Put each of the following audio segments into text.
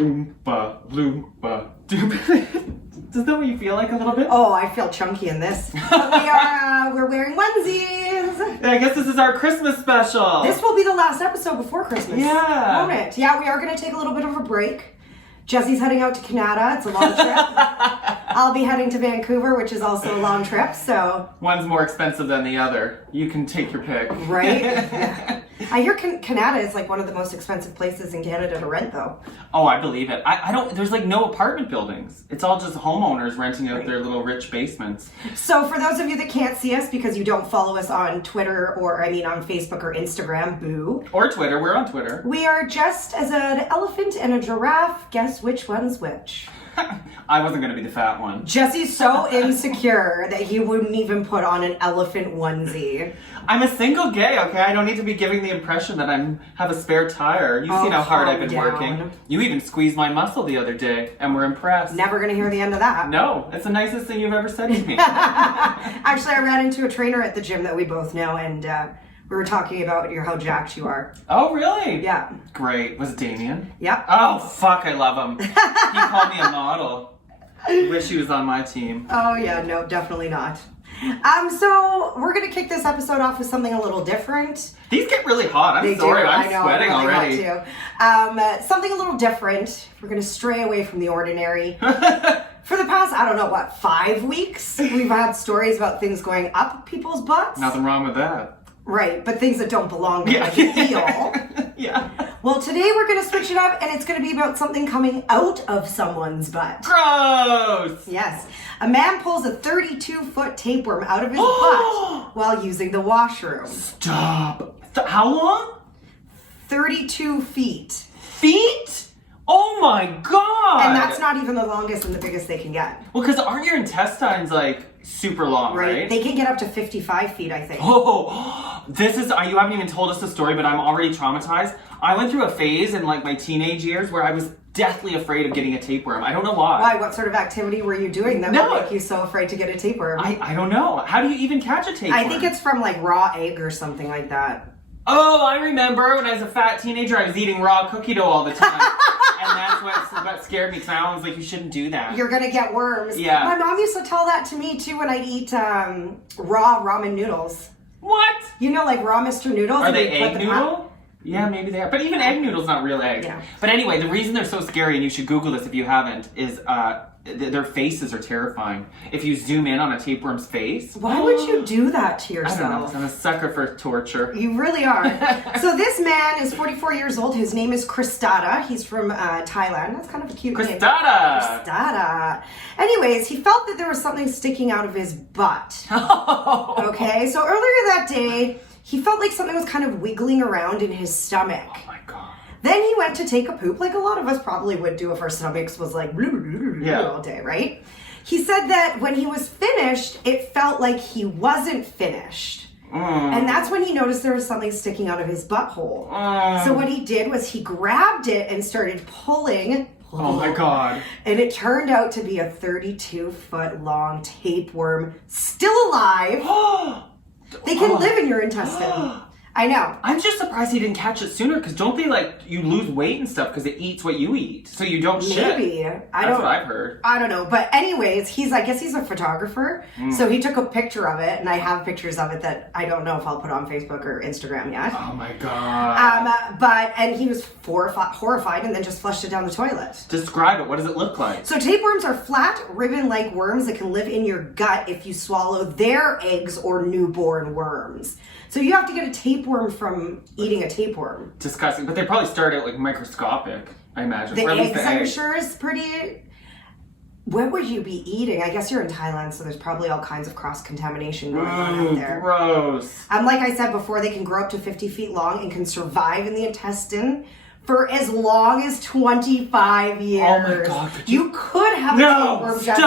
Oompa, loompa, doompa. Does that what you feel like a little bit? Oh, I feel chunky in this. But we're wearing onesies. I guess this is our Christmas special. This will be the last episode before Christmas. Yeah. Won't it? Yeah, we are going to take a little bit of a break. Jesse's heading out to Canada. It's a long trip. I'll be heading to Vancouver, which is also a long trip, so... One's more expensive than the other. You can take your pick. Right? Yeah. I hear Canada is like one of the most expensive places in Canada to rent, though. Oh, I believe it. I don't... There's like no apartment buildings. It's all just homeowners renting out their little rich basements. So for those of you that can't see us because you don't follow us on Twitter or, on Facebook or Instagram, boo. Or Twitter. We're on Twitter. We are just as an elephant and a giraffe. Guess which one's which? I wasn't going to be the fat one. Jesse's so insecure that he wouldn't even put on an elephant onesie. I'm a single gay, okay? I don't need to be giving the impression that I have a spare tire. You've seen how hard I've been working. You even squeezed my muscle the other day, and we're impressed. Never gonna hear the end of that. No, it's the nicest thing you've ever said to me. Actually, I ran into a trainer at the gym that we both know, and we were talking about how jacked you are. Oh, really? Yeah. Great. Was it Damien? Yep. Oh, fuck, I love him. He called me a model. I wish he was on my team. Oh, yeah, no, definitely not. So we're going to kick this episode off with something a little different. These get really hot. I'm sorry. I'm sweating already. Too. Something a little different. We're going to stray away from the ordinary. For the past, 5 weeks, we've had stories about things going up people's butts. Nothing wrong with that. Right, but things that don't belong to the heel. Yeah. Well, today we're going to switch it up, and it's going to be about something coming out of someone's butt. Gross! Yes. A man pulls a 32-foot tapeworm out of his butt while using the washroom. Stop. How long? 32 feet. Feet? Oh my god! And that's not even the longest and the biggest they can get. Well, because aren't your intestines like super long, right? They can get up to 55 feet, I think. Oh, you haven't even told us the story, but I'm already traumatized. I went through a phase in like my teenage years where I was deathly afraid of getting a tapeworm. I don't know why. Why? What sort of activity were you doing that would make you so afraid to get a tapeworm? I don't know. How do you even catch a tapeworm? I think it's from like raw egg or something like that. Oh, I remember when I was a fat teenager, I was eating raw cookie dough all the time. And that's what scared me, because I was like, you shouldn't do that. You're going to get worms. Yeah. My mom used to tell that to me, too, when I'd eat raw ramen noodles. What? You know, like raw Mr. Noodles? Are they egg noodle? Yeah, maybe they are. But even egg noodles not real egg. Yeah. But anyway, the reason they're so scary, and you should Google this if you haven't, is their faces are terrifying. If you zoom in on a tapeworm's face. Why would you do that to yourself? I don't know. I'm a sucker for torture. You really are. So this man is 44 years old. His name is Kristata. He's from Thailand. That's kind of a cute name. Kristata. Anyways, he felt that there was something sticking out of his butt. Okay, so earlier that day, he felt like something was kind of wiggling around in his stomach. Oh my god. Then he went to take a poop, like a lot of us probably would do if our stomachs was like all day, right? He said that when he was finished, it felt like he wasn't finished. And that's when he noticed there was something sticking out of his butthole. So what he did was he grabbed it and started pulling. Oh my god. And it turned out to be a 32-foot long tapeworm, still alive. They can live in your intestine. I know. I'm just surprised he didn't catch it sooner, because don't they you lose weight and stuff because it eats what you eat, so you don't shit. Maybe. That's what I've heard. I don't know. But anyways, I guess he's a photographer. So he took a picture of it, and I have pictures of it that I don't know if I'll put on Facebook or Instagram yet. Oh my god. And he was horrified and then just flushed it down the toilet. Describe it. What does it look like? So tapeworms are flat, ribbon-like worms that can live in your gut if you swallow their eggs or newborn worms. So you have to get a tapeworm from eating a tapeworm. Disgusting. But they probably start out microscopic, I imagine. The eggs, I'm sure, is pretty... What would you be eating? I guess you're in Thailand, so there's probably all kinds of cross-contamination going on out there. Gross. Like I said before, they can grow up to 50 feet long and can survive in the intestine for as long as 25 years. Oh my god. You could have a tapeworm, Jesse,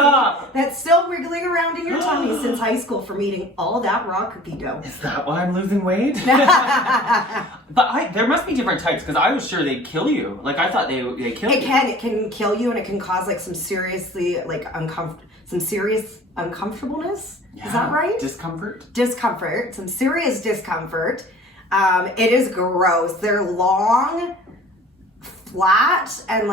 that's still wriggling around in your tummy since high school from eating all that raw cookie dough. Is that why I'm losing weight? But there must be different types, because I was sure they'd kill you. I thought they kill you. It can kill you, and it can cause some seriously serious uncomfortableness. Yeah. Is that right? Discomfort. Some serious discomfort. It is gross. They're long, flat, and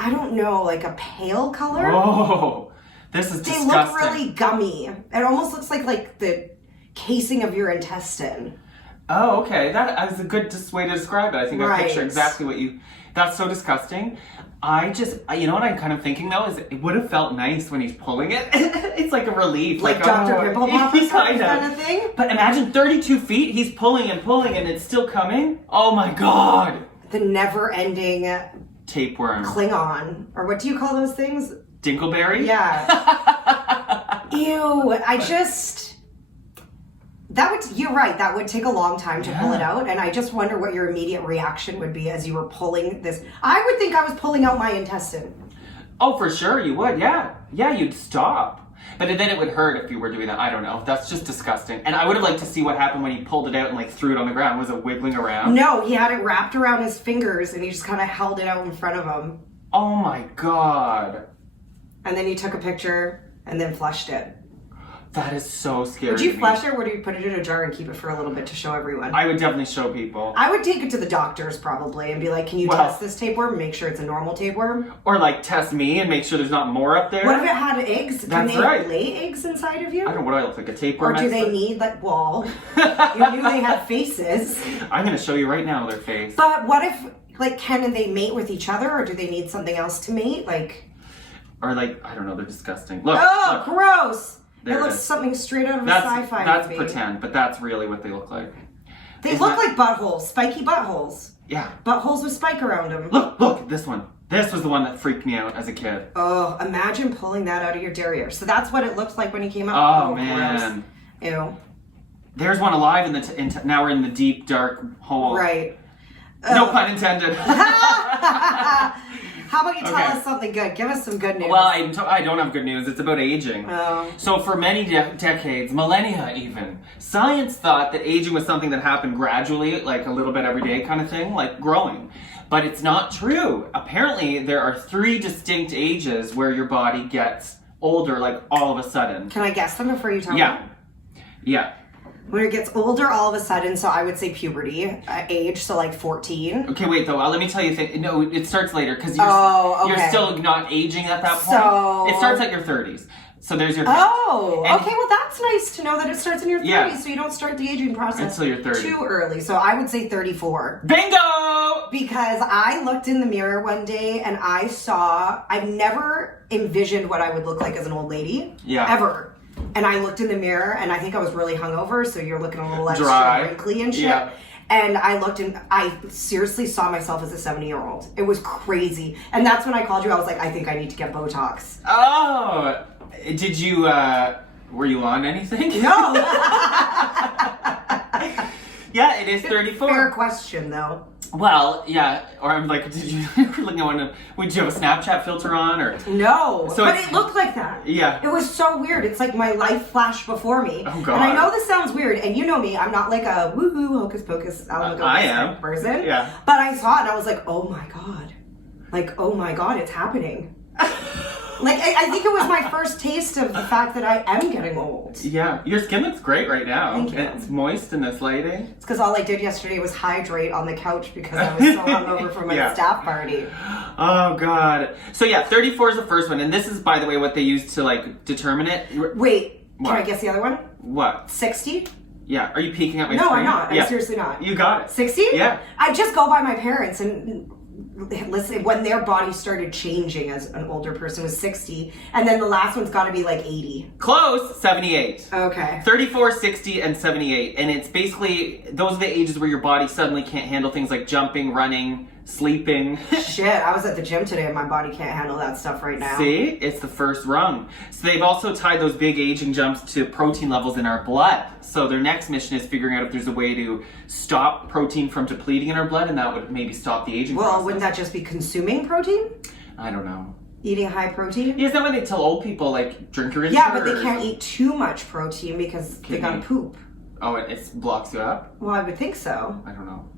I don't know, like a pale color. Oh, this is They disgusting. look really gummy. It almost looks like the casing of your intestine. Oh, okay. That is a good way to describe it. I think I picture Right. exactly what you... That's so disgusting. You know what I'm kind of thinking though, is it would have felt nice when he's pulling it. It's like a relief. Like Dr. Pimple Popper kind kind of thing? But imagine 32 feet, he's pulling and it's still coming. Oh my God. The never-ending Tapeworm. Klingon. Or what do you call those things? Dinkleberry? Yeah. Ew. You're right, that would take a long time to pull it out, and I just wonder what your immediate reaction would be as you were pulling this. I would think I was pulling out my intestine. Oh, for sure you would, yeah. Yeah, you'd stop. But then it would hurt if you were doing that. I don't know. That's just disgusting. And I would have liked to see what happened when he pulled it out and like threw it on the ground. Was it wiggling around? No, he had it wrapped around his fingers, and he just kind of held it out in front of him. Oh my God. And then he took a picture and then flushed it. That is so scary. Would you flush it, or would you put it in a jar and keep it for a little bit to show everyone? I would definitely show people. I would take it to the doctors probably and be like, can you test this tapeworm and make sure it's a normal tapeworm? Or like test me and make sure there's not more up there. What if it had eggs? Can That's they right. lay eggs inside of you? I don't know what I look like, a tapeworm Or do they expert? need, like, well, you knew they had faces. I'm going to show you right now their face. But what if, like, can they mate with each other, or do they need something else to mate? Like, Or like, I don't know, they're disgusting. Look. oh, look. gross. There it it looks is. something straight out of a That's sci-fi That's movie. pretend, but that's really what they look like. They Isn't look that- like buttholes, spiky buttholes. Yeah. Buttholes with spike around them. Look, this one. This was the one that freaked me out as a kid. Oh, imagine pulling that out of your derriere. So that's what it looked like when he came out. Oh, man. Gross. Ew. There's one alive now we're in the deep, dark hole. Right. No pun intended. How about you tell Okay. us something good? Give us some good news. Well, I don't have good news. It's about aging. Oh. So for many decades, millennia even, science thought that aging was something that happened gradually, like a little bit every day kind of thing, like growing. But it's not true. Apparently, there are 3 distinct ages where your body gets older, like all of a sudden. Can I guess them before you tell me? Yeah. When it gets older all of a sudden, so I would say puberty age, so like 14. Okay, wait though. Let me tell you. No, it starts later because you're still not aging at that point. So- It starts at your 30s. So there's your Oh, And- okay. Well, that's nice to know that it starts in your 30s, Yeah. so you don't start the aging process Until you're 30. too early. So I would say 34. Bingo! Because I looked in the mirror one day and I've never envisioned what I would look like as an old lady. Yeah. Ever. And I looked in the mirror and I think I was really hungover, so you're looking a little extra Dry. wrinkly and shit. Yeah. And I looked and I seriously saw myself as a 70-year-old. It was crazy. And that's when I called you. I was like, I think I need to get Botox. Oh, did you? Were you on anything? No. Yeah, it is 34. Fair question, though. Well, yeah. Or I'm like, did you? Would you have a Snapchat filter on or? No, So but it's- it looked like that. Yeah. It was so weird. It's like my life flashed before me. Oh, God. And I know this sounds weird, and you know me, I'm not like a woohoo hocus pocus I am. person. Yeah. But I saw it and I was like, oh my God. Like, oh my God, it's happening. Like, I think it was my first taste of the fact that I am getting old. Yeah, your skin looks great right now. Thank you. It's moist in this lighting. It's because all I did yesterday was hydrate on the couch because I was so hungover from my Yeah. staff party. Oh God. So yeah, 34 is the first one, and this is, by the way, what they use to like determine it. Wait, What? can I guess the other one? What? 60? Yeah. Are you peeking at my No, screen? I'm not. Yeah. I'm seriously not. You got it. 60? Yeah. I just go by my parents and listen, when their body started changing as an older person was 60, and then the last one's got to be like 80. Close. 78. Okay. 34, 60, and 78. And it's basically, those are the ages where your body suddenly can't handle things like jumping, running, sleeping. Shit, I was at the gym today and my body can't handle that stuff right now. See? It's the first rung. So they've also tied those big aging jumps to protein levels in our blood. So their next mission is figuring out if there's a way to stop protein from depleting in our blood, and that would maybe stop the aging Well, process. wouldn't that just be consuming protein? I don't know. Eating high protein? Yeah, isn't that when they tell old people, like, drink your Yeah, but insulin they or- can't eat too much protein because they gotta Kidney. poop. Oh, it blocks you up? Well, I would think so. I don't know.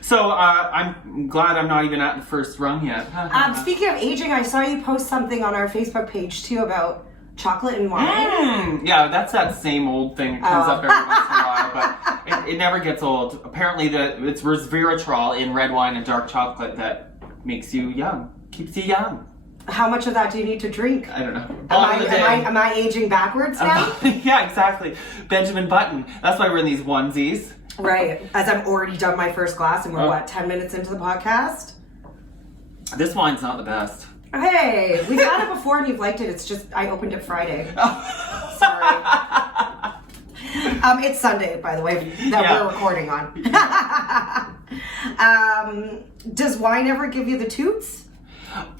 So, I'm glad I'm not even at the first rung yet. Speaking of aging, I saw you post something on our Facebook page too about chocolate and wine. Yeah, that's that same old thing that comes Oh. up every once in a while, but it never gets old. Apparently, it's resveratrol in red wine and dark chocolate that makes you young. Keeps you young. How much of that do you need to drink? I don't know. Am I aging backwards now? Yeah, exactly. Benjamin Button. That's why we're in these onesies. Right. As I'm already done my first glass and we're 10 minutes into the podcast? This wine's not the best. Hey, we've had it before and you've liked it. It's just, I opened it Friday. Sorry. It's Sunday, by the way, that we're recording on. Does wine ever give you the toots?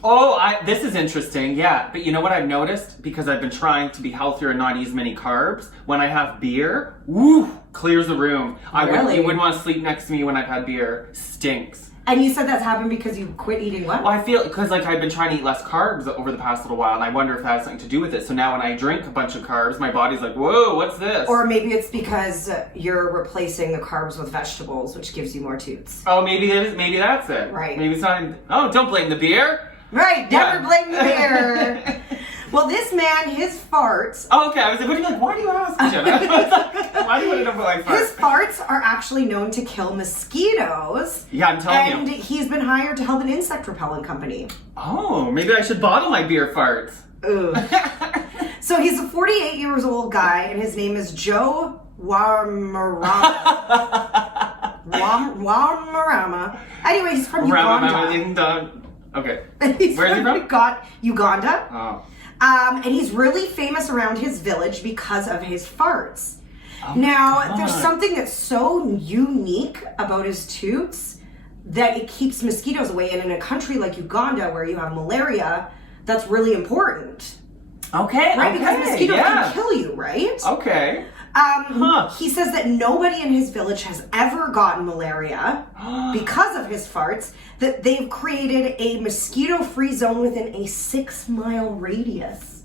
Oh, this is interesting, yeah. But you know what I've noticed? Because I've been trying to be healthier and not eat as many carbs. When I have beer, woo, clears the room. Really? You wouldn't want to sleep next to me when I've had beer. Stinks. And you said that's happened because you quit eating what? Well, I feel, because like I've been trying to eat less carbs over the past little while, and I wonder if that has something to do with it. So now when I drink a bunch of carbs, my body's like, whoa, what's this? Or maybe it's because you're replacing the carbs with vegetables, which gives you more toots. Oh, maybe that's it. Right. Maybe it's not, don't blame the beer. Right, never blame the beer. Well, this man, his farts... Oh, okay, I was like, why do you ask, Jenna? Why do you want to know about my farts? His farts are actually known to kill mosquitoes. Yeah, I'm telling you. And he's been hired to help an insect repellent company. Oh, maybe I should bottle my beer farts. Ooh. So he's a 48-year-old guy, and his name is Joe Wamarama. Wamarama. Anyway, he's from Uganda. Okay. He's Where's he from? Uganda. Oh. And he's really famous around his village because of his farts. Oh, now, there's something that's so unique about his toots that it keeps mosquitoes away. And in a country like Uganda, where you have malaria, that's really important. Okay. Right? Because mosquitoes can kill you, right? Okay. He says that nobody in his village has ever gotten malaria because of his farts, that they've created a mosquito-free zone within a 6-mile radius.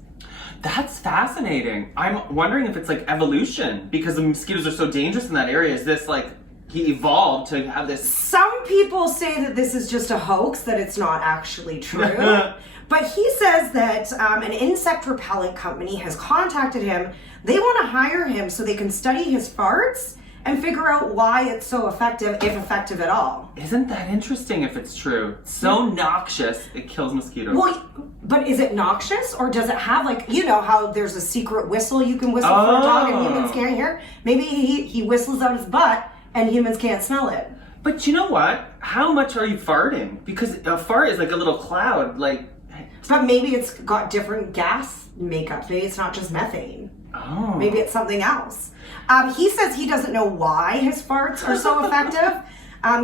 That's fascinating. I'm wondering if it's like evolution, because the mosquitoes are so dangerous in that area. Is this like he evolved to have this? Some people say that this is just a hoax, that it's not actually true. But he says that an insect repellent company has contacted him. They want to hire him so they can study his farts and figure out why it's so effective, if effective at all. Isn't that interesting if it's true? So noxious, it kills mosquitoes. Well, but is it noxious, or does it have, like, you know how there's a secret whistle you can whistle for a dog and humans can't hear? Maybe he whistles out his butt and humans can't smell it. But you know what? How much are you farting? Because a fart is like a little cloud, like... But maybe it's got different gas makeup. Maybe it's not just methane. Oh. Maybe it's something else. He says he doesn't know why his farts are so effective.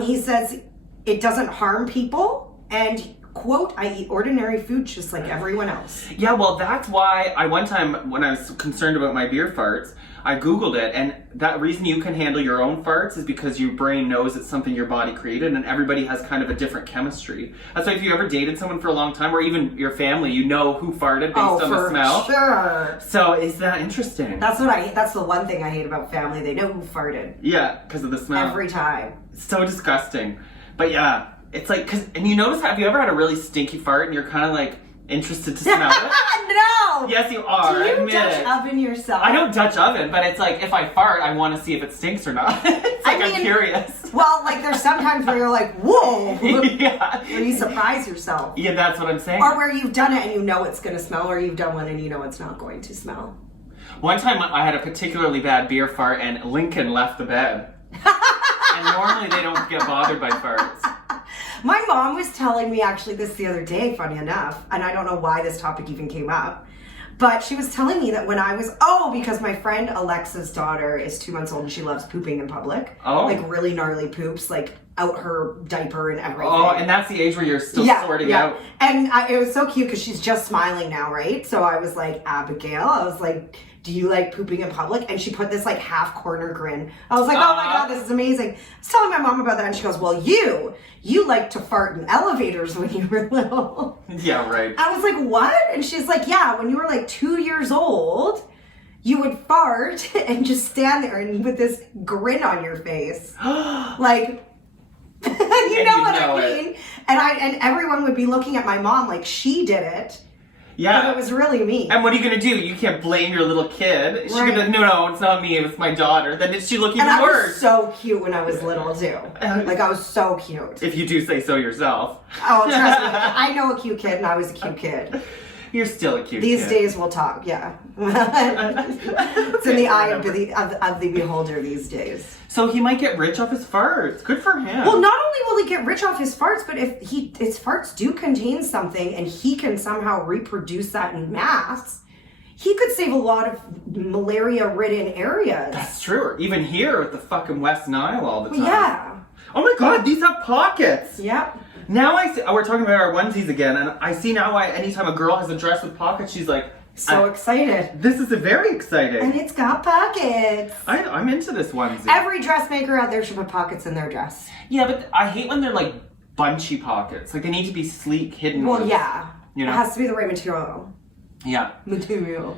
He says it doesn't harm people, and, quote, I eat ordinary food just like everyone else. Yeah, well, that's why one time when I was concerned about my beer farts, I Googled it, and that reason you can handle your own farts is because your brain knows it's something your body created, and everybody has kind of a different chemistry. That's why if you ever dated someone for a long time, or even your family, you know who farted based on the smell. Sure. So is that interesting? That's the one thing I hate about family. They know who farted. Yeah, because of the smell. Every time. It's so disgusting. But yeah, it's like, and you notice, have you ever had a really stinky fart and you're kind of like interested to smell it? No! Yes, you are. Do you Admit Dutch it. oven yourself? I don't Dutch oven, but it's like if I fart, I want to see if it stinks or not. It's like I'm curious. Well, like there's sometimes where you're like, whoa! Yeah. Where you surprise yourself. Yeah, that's what I'm saying. Or where you've done it and you know it's going to smell, or you've done one and you know it's not going to smell. One time I had a particularly bad beer fart and Lincoln left the bed. And normally they don't get bothered by farts. My mom was telling me actually this the other day, funny enough, and I don't know why this topic even came up, but she was telling me that when I was, because my friend Alexa's daughter is 2 months old and she loves pooping in public. Oh. Like really gnarly poops, like out her diaper and everything. Oh, and that's the age where you're still sorting out. And it was so cute because she's just smiling now, right? So I was like, Abigail, I was like, do you like pooping in public? And she put this like half corner grin. I was like, oh my God, this is amazing. I was telling my mom about that and she goes, well, you like to fart in elevators when you were little. Yeah, right. I was like, what? And she's like, yeah, when you were like 2 years old, you would fart and just stand there and with this grin on your face. Like, you know what I mean? And everyone would be looking at my mom like she did it. Yeah. But it was really me. And what are you going to do? You can't blame your little kid. She's Right. going to, no, it's not me, it's my daughter. Then did she look even And I was worse? so cute when I was little, too. Like, I was so cute. If you do say so yourself. Oh, trust me. I know a cute kid, and I was a cute kid. You're still a cute These kid. days we'll talk, yeah. It's in the eye of the beholder these days. So he might get rich off his farts. Good for him. Well, not only will he get rich off his farts, but if his farts do contain something and he can somehow reproduce that in mass, he could save a lot of malaria-ridden areas. That's true. Or even here at the fucking West Nile all the time. Yeah. Oh my god, these have pockets. Yep. Now I see, we're talking about our onesies again, and I see now why anytime a girl has a dress with pockets, she's like, So excited. this is very exciting. And it's got pockets. I'm into this onesie. Every dressmaker out there should put pockets in their dress. Yeah, but I hate when they're like bunchy pockets. Like they need to be sleek, hidden. Well, with, yeah. You know? It has to be the right material. Yeah. Material.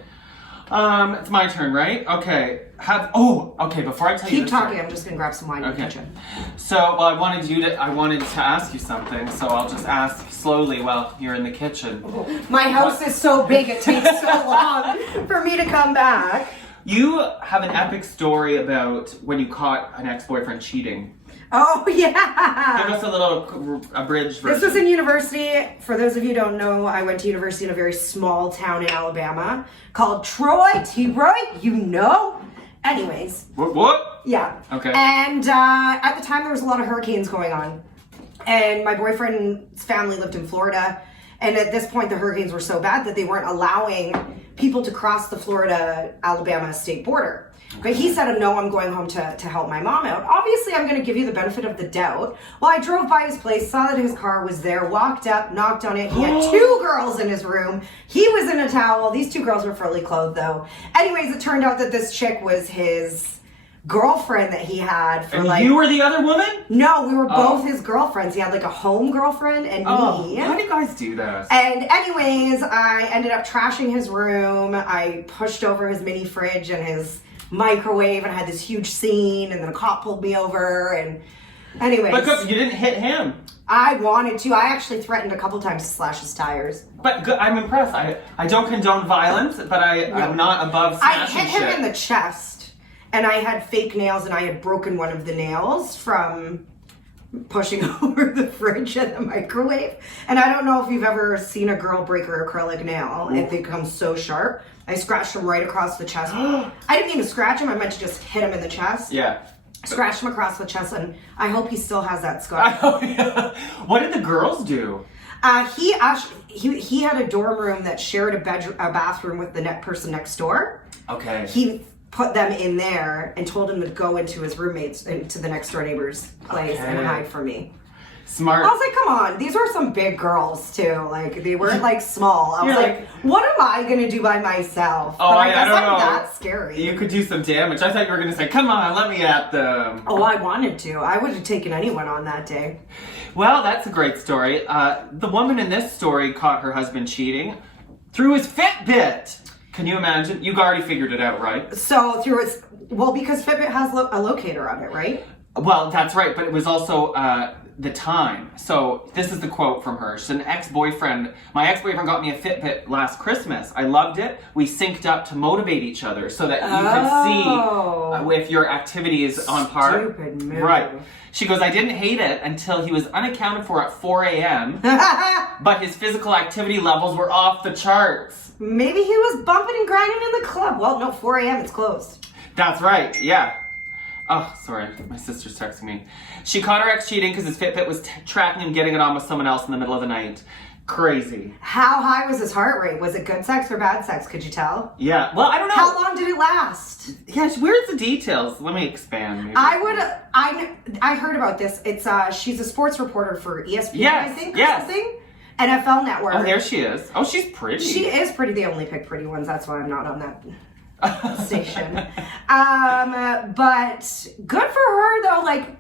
It's my turn, right? Okay. Okay, before I tell you Keep this talking, story- I'm just gonna grab some wine in the kitchen. So, well, I wanted to ask you something, so I'll just ask slowly while you're in the kitchen. My house is so big, it takes so long for me to come back. You have an epic story about when you caught an ex-boyfriend cheating. Oh, Give yeah. us a little abridged version. This was in university. For those of you who don't know, I went to university in a very small town in Alabama called Troy. T-Roy, you know. Anyways. What? Yeah. Okay. And at the time, there was a lot of hurricanes going on. And my boyfriend's family lived in Florida. And at this point, the hurricanes were so bad that they weren't allowing people to cross the Florida-Alabama state border. But he said, no, I'm going home to help my mom out. Obviously, I'm going to give you the benefit of the doubt. Well, I drove by his place, saw that his car was there, walked up, knocked on it. He had 2 girls in his room. He was in a towel. These 2 girls were fully clothed, though. Anyways, it turned out that this chick was his girlfriend that he had for And you were the other woman? No, we were both his girlfriends. He had like a home girlfriend and me. How do you guys do that? And anyways, I ended up trashing his room. I pushed over his mini fridge and his microwave and had this huge scene, and then a cop pulled me over, and anyways. But you didn't hit him. I wanted to. I actually threatened a couple times to slash his tires. But I'm impressed. I don't condone violence, but I'm not above I smashing hit him in the chest, and I had fake nails, and I had broken one of the nails from pushing over the fridge and the microwave. And I don't know if you've ever seen a girl break her acrylic nail. It becomes so sharp. I scratched him right across the chest. I didn't mean to scratch him. I meant to just hit him in the chest. Yeah. Scratched him across the chest, and I hope he still has that scar. What did the girls do? He had a dorm room that shared a bathroom with the person next door. Okay. He put them in there and told him to go into his roommates, into the next door neighbor's place and hide from me. Smart. I was like, come on, these were some big girls too. Like, they weren't like small. I was You're like, what am I gonna do by myself? Oh, but I guess I don't I'm know. that scary. You could do some damage. I thought you were gonna say, "Come on, let me at them." Oh, I wanted to. I would have taken anyone on that day. Well, that's a great story. The woman in this story caught her husband cheating through his Fitbit. Can you imagine? You already figured it out, right? So because Fitbit has a locator on it, right? Well, that's right, but it was also the time. So this is the quote from her. She's an ex-boyfriend. My ex-boyfriend got me a Fitbit last Christmas. I loved it. We synced up to motivate each other so that you could see if your activity is on par. Stupid move. Right. She goes, I didn't hate it until he was unaccounted for at 4 a.m., but his physical activity levels were off the charts. Maybe he was bumping and grinding in the club. Well, no, 4 a.m. it's closed. That's right, yeah. Oh, sorry, my sister's texting me. She caught her ex cheating because his Fitbit was tracking him getting it on with someone else in the middle of the night. Crazy. How high was his heart rate? Was it good sex or bad sex? Could you tell? Yeah, well, I don't know. How long did it last? Yeah, where's the details? Let me expand. Maybe. I heard about this. It's she's a sports reporter for ESPN, Yes, I think, or yes. something. NFL Network. Oh, there she is. Oh, she's pretty. She is pretty. They only pick pretty ones. That's why I'm not on that station. But good for her though. Like,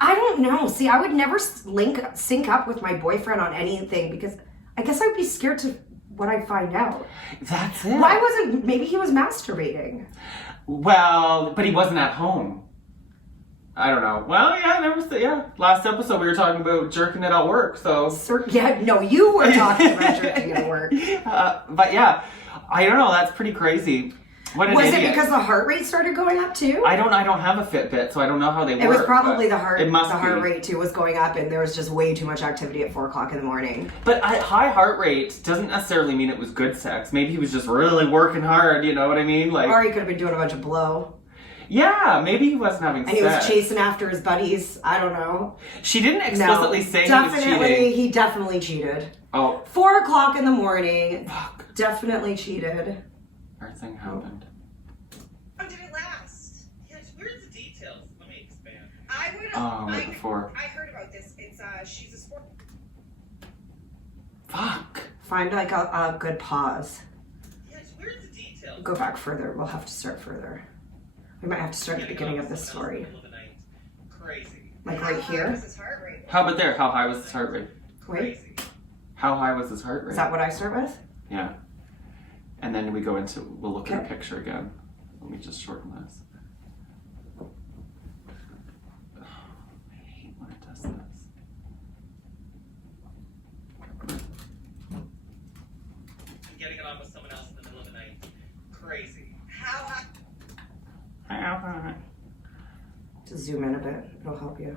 I don't know. See, I would never sync up with my boyfriend on anything because I guess I would be scared to what I'd find out. That's it. Why wasn't? Maybe he was masturbating. Well, but he wasn't at home. I don't know. Well, yeah. Last episode we were talking about jerking it at work, so. Yeah, no, you were talking about jerking it at work. But yeah, I don't know. That's pretty crazy. What an idiot. Was it because the heart rate started going up too? I don't have a Fitbit, so I don't know how they work. It was probably the heart rate too was going up, and there was just way too much activity at 4 o'clock in the morning. But high heart rate doesn't necessarily mean it was good sex. Maybe he was just really working hard, you know what I mean? Like, or he could have been doing a bunch of blow. Yeah, maybe he wasn't having sex. And he was chasing after his buddies. I don't know. She didn't explicitly say he was cheating. He definitely cheated. Oh. 4 o'clock in the morning. Fuck. Definitely cheated. Everything happened. How did it last? Yes, where's the details? Let me expand. Before. I heard about this. It's she's a sport. Fuck. Find like a good pause. Yes, where's the details? Go back further. We'll have to start further. We might have to start at the beginning of this story. Crazy. Like right here. His heart rate? How about there? How high was his heart rate? Wait. How high was his heart rate? Is that what I start with? Yeah. And then we'll look at a picture again. Let me just shorten this. Oh, I hate when it does this. I'm getting it on with someone else in the middle of the night. Crazy. How high? Just zoom in a bit. It'll help you.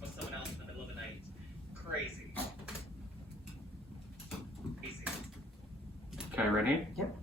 With someone else in the middle of the night. Crazy. Okay, ready? Yep.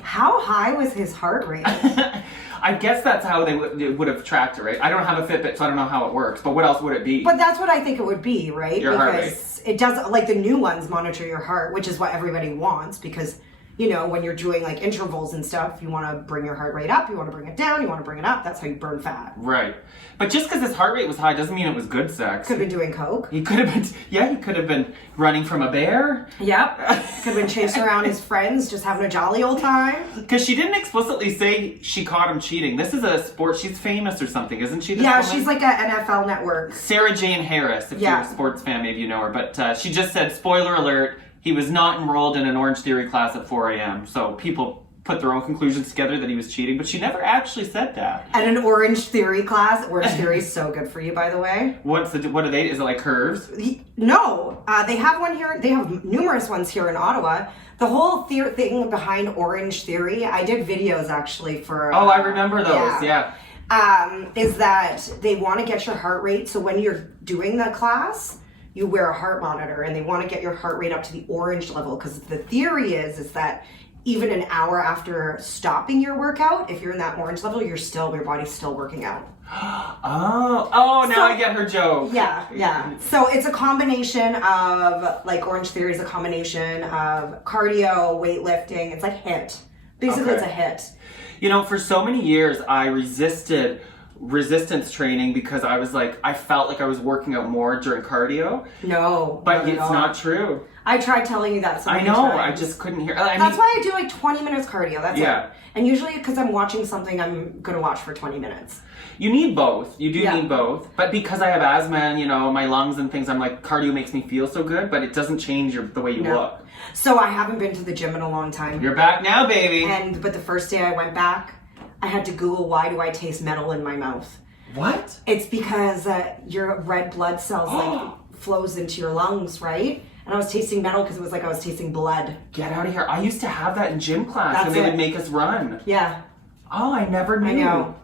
How high was his heart rate? I guess that's how they would have tracked it, right? I don't have a Fitbit, so I don't know how it works. But what else would it be? But that's what I think it would be, right? Your heart rate. Because it does, like the new ones monitor your heart, which is what everybody wants because, you know, when you're doing like intervals and stuff, you want to bring your heart rate up, you want to bring it down, you want to bring it up. That's how you burn fat. Right. But just because his heart rate was high doesn't mean it was good sex. Could have been doing coke. He could have been running from a bear. Yep. Could have been chasing around his friends, just having a jolly old time. Because she didn't explicitly say she caught him cheating. This is a sport. She's famous or something, isn't she? Yeah, she's like an NFL network. Sarah Jane Harris, if you're a sports fan, maybe you know her. But she just said, spoiler alert, he was not enrolled in an Orange Theory class at 4 a.m. So people put their own conclusions together that he was cheating, but she never actually said that. At an Orange Theory class. Orange Theory is so good for you, by the way. What are they? Is it like curves? No, they have one here. They have numerous ones here in Ottawa. The whole thing behind Orange Theory, I did videos actually for... Oh, I remember those, yeah. Is that they want to get your heart rate. So when you're doing the class, you wear a heart monitor and they want to get your heart rate up to the orange level because the theory is that even an hour after stopping your workout, if you're in that orange level, your body's still working out. Now I get her joke. Yeah. So it's a combination of, like, Orange Theory is a combination of cardio, weightlifting. It's like HIIT. Basically, It's a HIIT. You know, for so many years, I resisted resistance training because I was like, I felt like I was working out more during cardio. No. But it's not true. I tried telling you that so many times. I just couldn't hear. That's why I do like 20 minutes cardio. That's it. And usually because I'm watching something I'm going to watch for 20 minutes. You need both. You do need both. But because I have asthma and, you know, my lungs and things, I'm like, cardio makes me feel so good, but it doesn't change the way you look. So I haven't been to the gym in a long time. You're back now, baby. But the first day I went back, I had to Google, why do I taste metal in my mouth? What? It's because your red blood cells flows into your lungs, right? And I was tasting metal because it was like I was tasting blood. Get out of here. I used to have that in gym class and they would make us run. Yeah. Oh, I never knew. I know.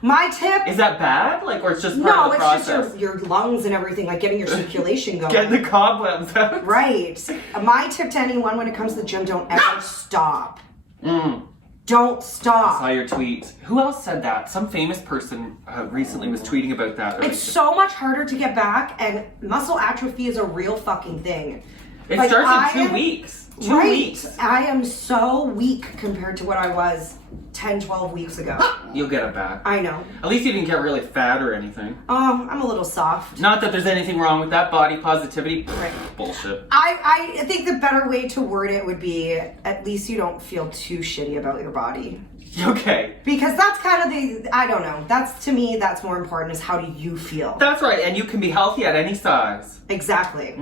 My tip... Is that bad? Like, or it's just part of the process? No, it's just your lungs and everything, like getting your circulation going. Getting the cobwebs out. Right. My tip to anyone when it comes to the gym, don't ever stop. Don't stop. I saw your tweet. Who else said that? Some famous person recently was tweeting about that. It's so much harder to get back, and muscle atrophy is a real fucking thing. It starts in 2 weeks. 2 weeks. I am so weak compared to what I was 10, 12 weeks ago. You'll get it back. I know. At least you didn't get really fat or anything. I'm a little soft. Not that there's anything wrong with that. Body positivity. Right. Bullshit. I think the better way to word it would be, at least you don't feel too shitty about your body. Okay. Because that's kind of I don't know. That's, to me, that's more important is how do you feel? That's right. And you can be healthy at any size. Exactly.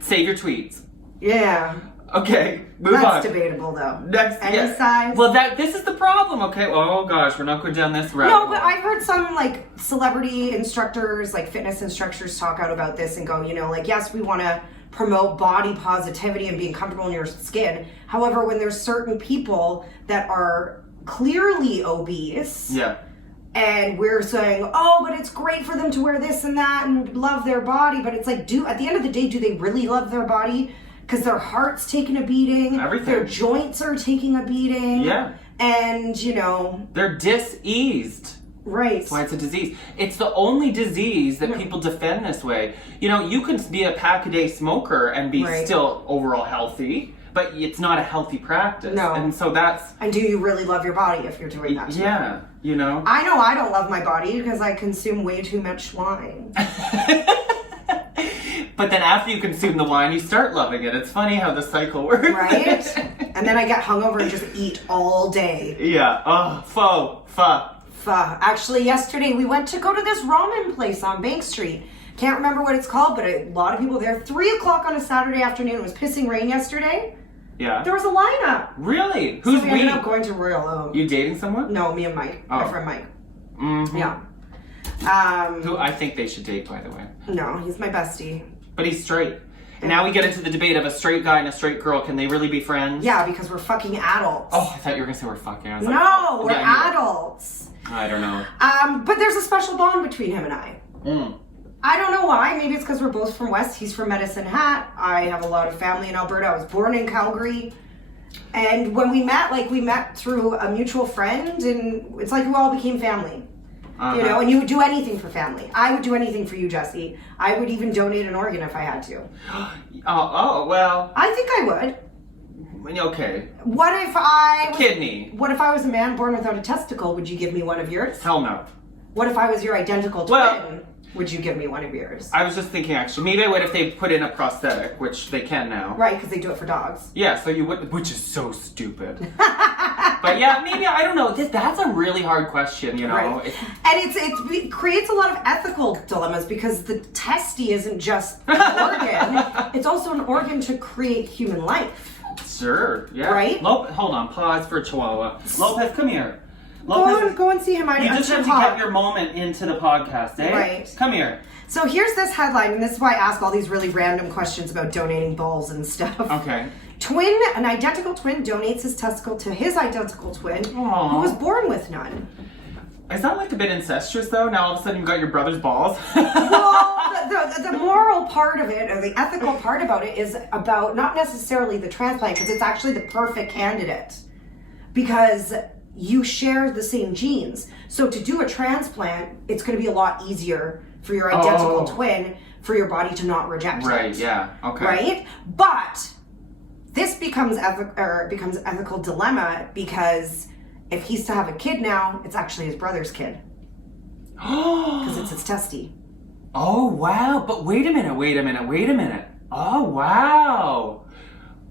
Save your tweets. Yeah. Okay, move on. That's debatable though. Next, Any size? Well, this is the problem. Okay. Oh gosh, we're not going down this route. No, but I've heard some like celebrity instructors, like fitness instructors, talk out about this and go, you know, like, yes, we want to promote body positivity and being comfortable in your skin. However, when there's certain people that are clearly obese, and we're saying, oh, but it's great for them to wear this and that and love their body, but it's like, at the end of the day, do they really love their body? Because their heart's taking a beating. Everything. Their joints are taking a beating. Yeah. And, you know. They're diseased. Right. That's why it's a disease. It's the only disease that people defend this way. You know, you can be a pack-a-day smoker and be still overall healthy, but it's not a healthy practice. No. And so that's... And do you really love your body if you're doing that? Yeah, you know. I know I don't love my body because I consume way too much wine. But then after you consume the wine, you start loving it. It's funny how the cycle works. Right? And then I get hungover and just eat all day. Yeah. Oh, pho. Actually, yesterday we went to go to this ramen place on Bank Street. Can't remember what it's called, but a lot of people there. 3 o'clock on a Saturday afternoon. It was pissing rain yesterday. Yeah. There was a lineup. Really? Who's so we ended up going to Royal Oak. You dating someone? No, me and Mike. My friend Mike. Mm-hmm. Yeah. Who I think they should date, by the way. No, he's my bestie. But he's straight. And now we get into the debate of a straight guy and a straight girl. Can they really be friends? Yeah, because we're fucking adults. Oh, I thought you were going to say we're fucking. I was no, like, we're adults. I don't know. But there's a special bond between him and I. I don't know why. Maybe it's because we're both from West. He's from Medicine Hat. I have a lot of family in Alberta. I was born in Calgary. And when we met through a mutual friend, and it's like we all became family. You know, and you would do anything for family. I would do anything for you, Jesse. I would even donate an organ if I had to. Well. I think I would. Okay. What if I... Kidney. What if I was a man born without a testicle? Would you give me one of yours? Hell no. What if I was your identical twin? Would you give me one of yours? I was just thinking, actually, maybe I would if they put in a prosthetic, which they can now. Right, because they do it for dogs. Yeah, so you would, which is so stupid. But yeah, maybe, I don't know. That's a really hard question, you know. Right. And it creates a lot of ethical dilemmas because the testy isn't just an organ. It's also an organ to create human life. Sure, yeah. Right? Hold on, pause for Chihuahua. Lopez, come here. Lopez, go and see him. You just have to get your moment into the podcast, eh? Right. Come here. So here's this headline, and this is why I ask all these really random questions about donating balls and stuff. Okay. An identical twin donates his testicle to his identical twin, Aww. who was born with none. Is that like a bit incestuous though? Now all of a sudden you've got your brother's balls? Well, the moral part of it, or the ethical part about it, is about not necessarily the transplant, because it's actually the perfect candidate. Because you share the same genes. So to do a transplant, it's going to be a lot easier for your identical twin for your body to not reject it. Right, yeah, okay. Right? But this becomes ethical dilemma because if he's to have a kid now, it's actually his brother's kid. Because it's his testy. Oh, wow. But wait a minute. Oh, wow.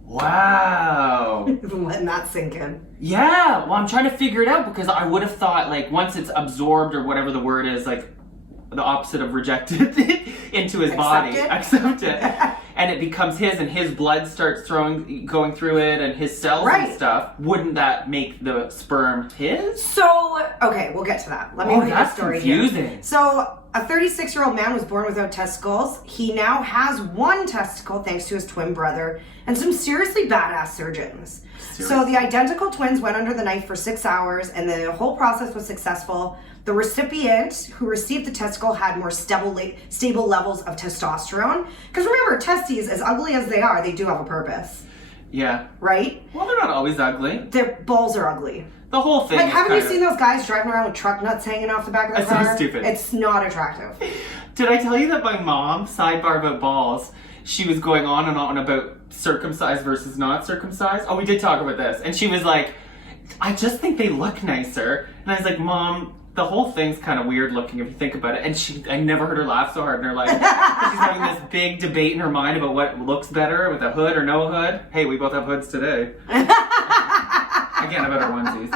Wow. Letting that sink in. Yeah, well, I'm trying to figure it out because I would have thought, like, once it's absorbed or whatever the word is, like, the opposite of rejected into his body. Accept it. And it becomes his, and his blood starts going through it, and his cells and stuff. Wouldn't that make the sperm his? So, okay, we'll get to that. Let me read the story confusing. here. So, a 36-year-old man was born without testicles. He now has one testicle thanks to his twin brother and some seriously badass surgeons. So the identical twins went under the knife for 6 hours, and the whole process was successful. The recipient who received the testicle had more stable levels of testosterone. Because remember, testes, as ugly as they are, they do have a purpose. Yeah. Right? Well, they're not always ugly. Their balls are ugly. The whole thing. Like, haven't you seen those guys driving around with truck nuts hanging off the back of their car? That's so stupid. It's not attractive. Did I tell you that my mom, sidebar about balls, she was going on and on about circumcised versus not circumcised? Oh, we did talk about this. And she was like, I just think they look nicer. And I was like, Mom, the whole thing's kind of weird looking if you think about it. And I never heard her laugh so hard in her life. She's having this big debate in her mind about what looks better with a hood or no hood. Hey, we both have hoods today. Again, about our onesies.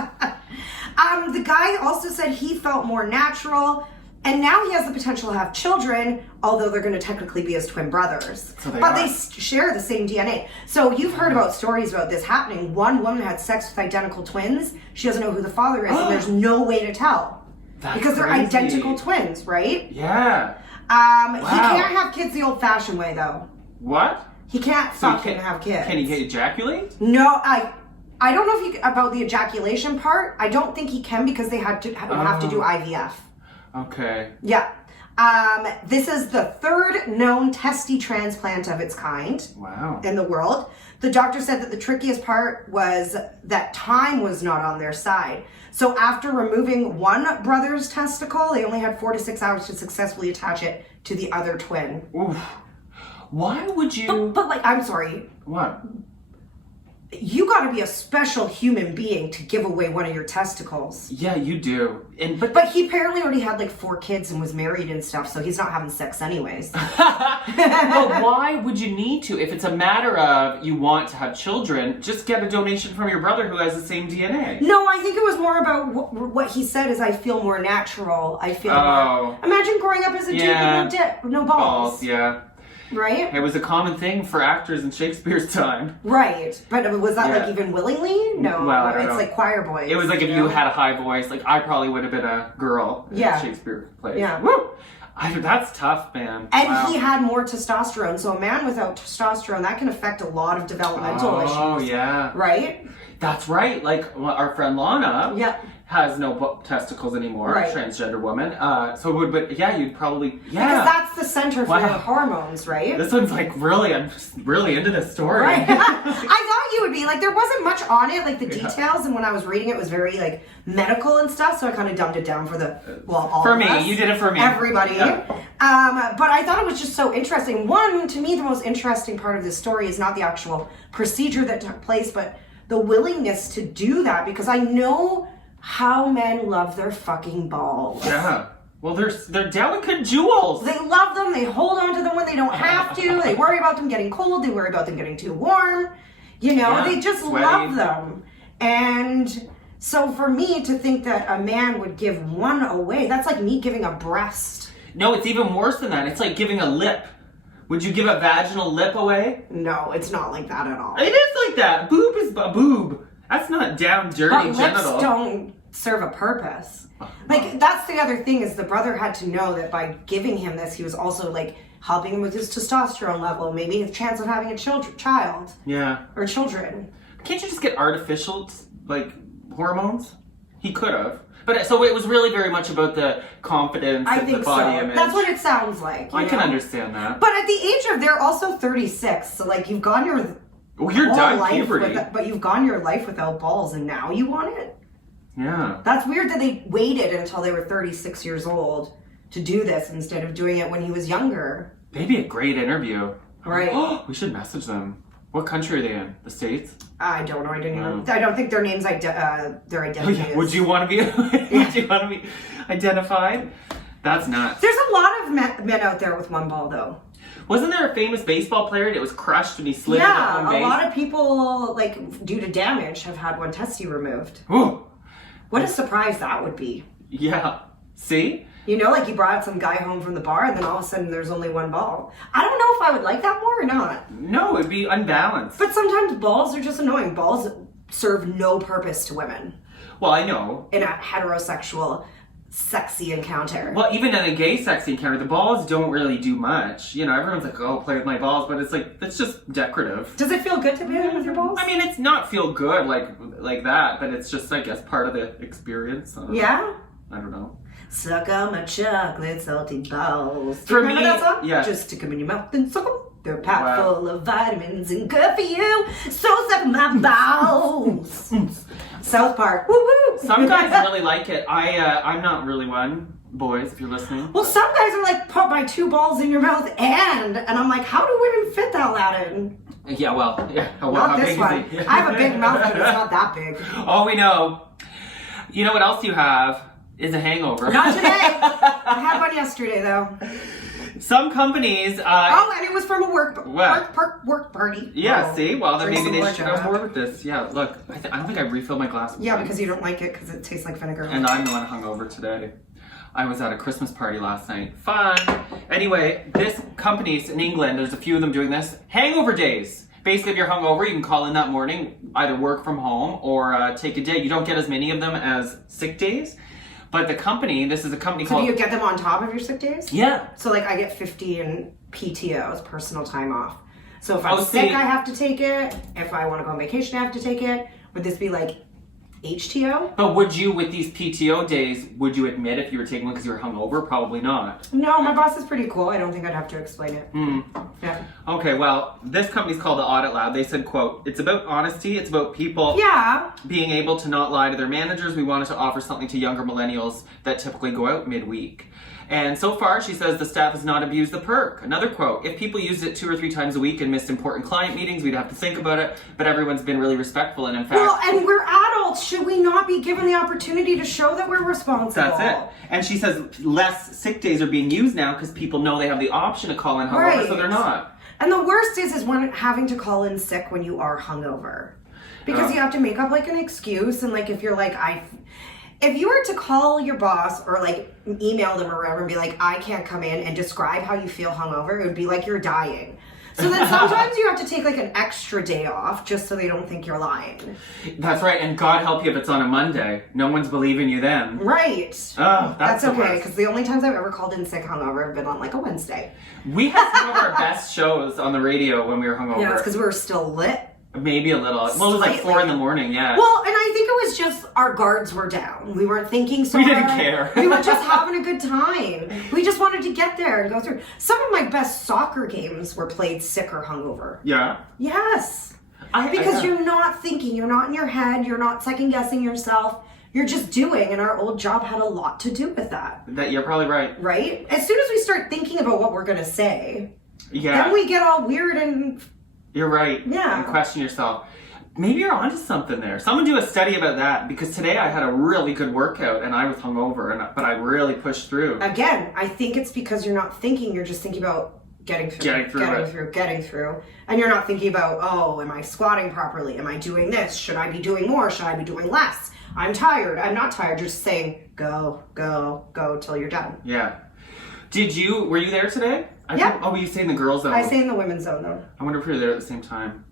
The guy also said he felt more natural. And now he has the potential to have children, although they're going to technically be his twin brothers. So they share the same DNA. So you've heard about stories about this happening. One woman had sex with identical twins. She doesn't know who the father is, and there's no way to tell. Because they're crazy. identical twins, right? Yeah. He can't have kids the old-fashioned way, though. What? He can't fucking have kids. Can he ejaculate? No, I don't know if about the ejaculation part. I don't think he can because they have to do IVF. Okay. Yeah. This is the third known testy transplant of its kind. Wow. In the world. The doctor said that the trickiest part was that time was not on their side. So after removing one brother's testicle, they only had 4 to 6 hours to successfully attach it to the other twin. Oof. Why would you... But like, I'm sorry. What? You got to be a special human being to give away one of your testicles. Yeah, you do. But he apparently already had like 4 kids and was married and stuff, so he's not having sex anyways. But why would you need to? If it's a matter of you want to have children, just get a donation from your brother who has the same DNA. No, I think it was more about what he said is I feel more natural. I feel more... Imagine growing up as a dude with no balls. Yeah. Right? It was a common thing for actors in Shakespeare's time. Right. But was that like even willingly? No. Well, I don't know. It's like choir boys. It was like if you had a high voice, like I probably would have been a girl in Shakespeare plays. Yeah. Woo! That's tough, man. And he had more testosterone. So a man without testosterone, that can affect a lot of developmental issues. Oh, yeah. Right? That's right. Like our friend Lana has no testicles anymore, transgender woman. You'd probably, Because that's the center for your hormones, right? This one's like I'm just really into this story. Right. I thought you would be. Like, there wasn't much on it, like the details, and when I was reading it was very, like, medical and stuff, so I kind of dumbed it down for all for of me, us. you did it for me. Everybody. Yeah. But I thought it was just so interesting. One, to me, the most interesting part of this story is not the actual procedure that took place, but the willingness to do that, because I know how men love their fucking balls. Yeah. Well, they're delicate jewels. They love them. They hold on to them when they don't have to. They worry about them getting cold. They worry about them getting too warm. You know, they just love them. And so for me to think that a man would give one away, that's like me giving a breast. No, it's even worse than that. It's like giving a lip. Would you give a vaginal lip away? No, it's not like that at all. It is like that. Boob is a boob. That's not down dirty but genital. Lips don't serve a purpose. Like, that's the other thing is the brother had to know that by giving him this, he was also like helping him with his testosterone level, maybe a chance of having a child. Yeah. Or children. Can't you just get artificial, like, hormones? He could have. But so it was really very much about the confidence and the body image. That's what it sounds like. I can understand that. But at the age of, they're also 36, so like you've gone your you're done puberty. But you've gone your life without balls, and now you want it? Yeah. That's weird that they waited until they were 36 years old to do this instead of doing it when he was younger. They'd be a great interview. Right. We should message them. What country are they in? The States? I don't know. I didn't even. I don't think their names their identity is. Would you want to be? Would you want to be identified? That's nuts. There's a lot of men out there with one ball, though. Wasn't there a famous baseball player and it was crushed when he slid into home base? Yeah, a lot of people, like, due to damage, have had one testy removed. Ooh. What a surprise that would be. Yeah. See? You know, like you brought some guy home from the bar and then all of a sudden there's only one ball. I don't know if I would like that more or not. No, it'd be unbalanced. But sometimes balls are just annoying. Balls serve no purpose to women. Well, I know. In a heterosexual sexy encounter. Well, even in a gay sexy encounter, the balls don't really do much. You know, everyone's like, oh, play with my balls, but it's like, it's just decorative. Does it feel good to play with your balls? I mean, it's not feel good like that, but it's just, I guess, part of the experience. Yeah? I don't know. Suck on my chocolate salty balls. For remember me, that song? yeah. Just stick them in your mouth and suck them. They're packed full of vitamins and good for you. So suck my balls. South Park. Woo woo. Some guys really like it. I'm not really one. Boys, if you're listening. Well, some guys are like, put my 2 balls in your mouth and I'm like, how do women fit that loud in? Yeah, well, yeah. Not this one. I have a big mouth, but it's not that big. Oh, we know. You know what else you have is a hangover. Not today. I had one yesterday, though. Some companies. And it was from a work party. Yeah, see? Well, then maybe they should go more with this. Yeah, look, I don't think I refilled my glass. Yeah, because you don't like it because it tastes like vinegar. And I'm the one hungover today. I was at a Christmas party last night. Fun. Anyway, this companies in England, there's a few of them doing this. Hangover days. Basically, if you're hungover, you can call in that morning, either work from home or take a day. You don't get as many of them as sick days. But the company, this is a company So called... do you get them on top of your sick days? Yeah. So like I get 50 in PTOs, personal time off. So if I'm Oh, sick, see. I have to take it. If I want to go on vacation, I have to take it. Would this be like HTO? But would you, with these PTO days, would you admit if you were taking one because you were hungover? Probably not. No, my boss is pretty cool. I don't think I'd have to explain it. Yeah. Okay, well, this company's called the Audit Lab. They said, quote, "It's about honesty. It's about people Yeah. being able to not lie to their managers. We wanted to offer something to younger millennials that typically go out midweek." And so far, she says the staff has not abused the perk. Another quote, "If people used it 2 or 3 times a week and missed important client meetings, we'd have to think about it. But everyone's been really respectful. And in fact..." Well, and we're adults. Should we not be given the opportunity to show that we're responsible? That's it. And she says less sick days are being used now because people know they have the option to call in hungover, so they're not. And the worst is when having to call in sick when you are hungover. Because you have to make up like an excuse, and like if you're like, if you were to call your boss or like email them or whatever and be like, "I can't come in," and describe how you feel hungover, it would be like you're dying. So then sometimes you have to take like an extra day off just so they don't think you're lying. That's right, and God help you if it's on a Monday. No one's believing you then. Right. Oh, That's the okay, worst. because the only times I've ever called in sick hungover have been on like a Wednesday. We had some of our best shows on the radio when we were hungover. Yeah, it's because we were still lit. Maybe a little. Well, it was like Slightly. 4 a.m, yeah. Well, and I think it was just our guards were down. We weren't thinking so We didn't hard. care. We were just having a good time. We just wanted to get there and go through. Some of my best soccer games were played sick or hungover. Yeah? Yes. Because you're not thinking, you're not in your head, you're not second guessing yourself. You're just doing, and our old job had a lot to do with that. You're probably right. Right? As soon as we start thinking about what we're going to say, Yeah. then we get all weird and... You're right. Yeah. And question yourself. Maybe you're onto something there. Someone do a study about that, because today I had a really good workout and I was hungover, but I really pushed through. Again, I think it's because you're not thinking, you're just thinking about getting through. And you're not thinking about, oh, am I squatting properly? Am I doing this? Should I be doing more? Should I be doing less? I'm tired. I'm not tired. You're just saying, go, go, go till you're done. Yeah. Were you there today? Yeah. Oh, you say in the girls' zone. I say in the women's zone, though. I wonder if we were there at the same time.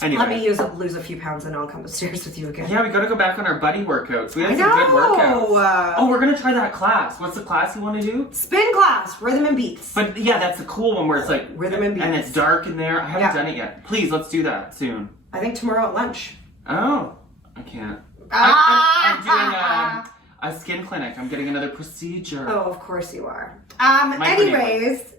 Anyway. Let me lose a few pounds and I'll come upstairs with you again. Yeah, we gotta go back on our buddy workouts. We had I some good know. workouts. We're gonna try that class. What's the class you want to do? Spin class, rhythm and beats. But yeah, that's the cool one where it's like Rhythm and beats. and it's dark in there. I haven't Yeah. done it yet. Please, let's do that soon. I think tomorrow at lunch. Oh, I can't. I'm doing a skin clinic. I'm getting another procedure. Oh, of course you are. pretty Anyways,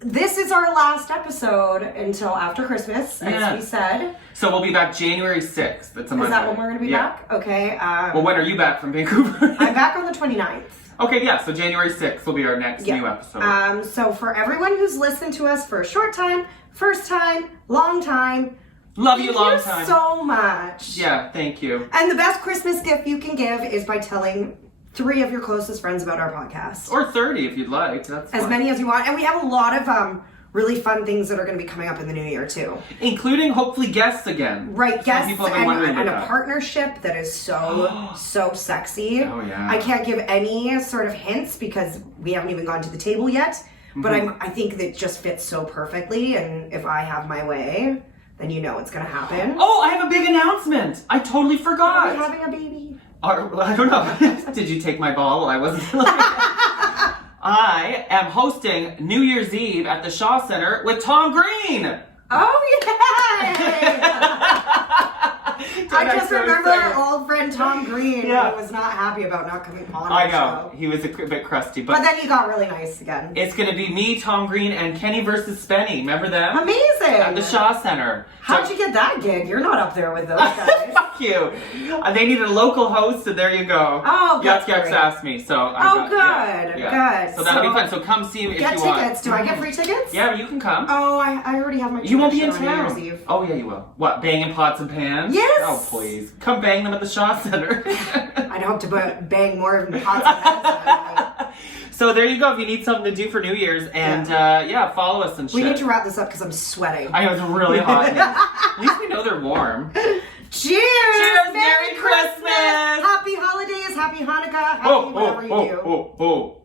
this is our last episode until after Christmas, as we said. So we'll be back January 6th. That's a Monday. Is that when we're going to be back? Okay. Well, when are you back from Vancouver? I'm back on the 29th. Okay, yeah. So January 6th will be our next new episode. So for everyone who's listened to us for a short time, first time, long time, love you long thank time. you so much. Yeah, thank you. And the best Christmas gift you can give is by telling 3 of your closest friends about our podcast. Or 30 if you'd like. That's as fine. many as you want. And we have a lot of really fun things that are going to be coming up in the new year too. Including hopefully guests again. Right, Some guests people have been wondering and about a that. partnership that is so sexy. Oh, yeah. I can't give any sort of hints because we haven't even gone to the table yet. But I think that just fits so perfectly, and if I have my way, then you know it's going to happen. Oh, I have a big announcement. I totally forgot. Are we having a baby? I don't know. Did you take my ball while I wasn't? I am hosting New Year's Eve at the Shaw Center with Tom Green. Oh, yay! I just so remember excited. our old friend Tom Green Yeah. who was not happy about not coming on I the know. show. He was a bit crusty, But then he got really nice again. it's going to be me, Tom Green, and Kenny versus Spenny. Remember them? Amazing! At the Shaw Center. How'd you get that gig? You're not up there with those guys. Fuck you. They needed a local host, and there you go. Oh, Yachts that's great. asked me, so Good. So that'll be fun. So come see me if Get you want. tickets. Do I get free tickets? Yeah, you can come. Oh, I already have my You won't be in show on New town. Year's Eve. Oh yeah, you will. What? Banging pots and pans? Yes. Oh please, come bang them at the Shaw Center. I'd hope to bang more of the pots and pans. So there you go. If you need something to do for New Year's, and follow us and shit. We need to wrap this up because I'm sweating. I know it's really hot. in here. At least we know they're warm. Cheers! Cheers! Merry Christmas! Happy holidays! Happy Hanukkah. Happy whatever you do. Oh.